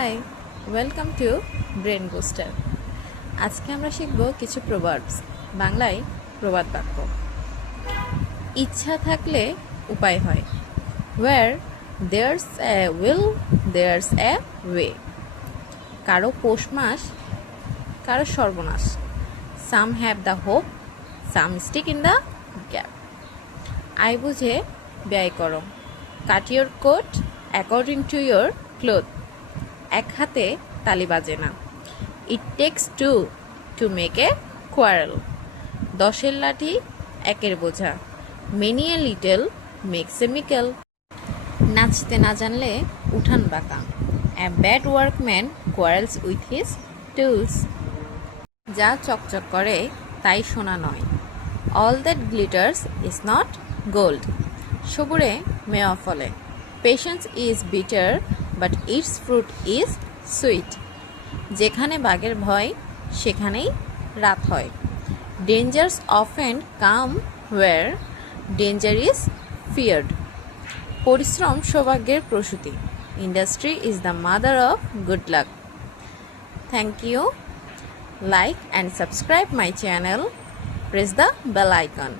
High, welcome to brain booster. আজকে আমরা শিখব কিছু প্রভার্বস, বাংলায় প্রবাদ বাক্য। ইচ্ছা থাকলে উপায় হয়। Where there's a will there's a way. কারো পৌষ মাস, কারো সর্বনাশ। Some have the hope, some stick in the gap. আয় বুঝে ব্যয় করো। Cut your coat according to your cloth. এক হাতে তালি বাজে না। It takes two to make a quarrel. দশের লাঠি একের বোঝা। Many a little makes a mickle. নাচতে না জানলে উঠান বাঁকা। A bad workman quarrels with his tools. যা চকচক করে তাই সোনা নয়। All that glitters is not gold. সবুরে মেওয়া ফলে। Patience is bitter but its fruit is sweet. যেখানে বাঘের ভয় সেখানেই রাত হয়। Dangers often come where danger is feared. পরিশ্রম সৌভাগ্যের প্রসূতি। Industry is the mother of good luck. Thank you. Like and subscribe my channel. Press the bell icon.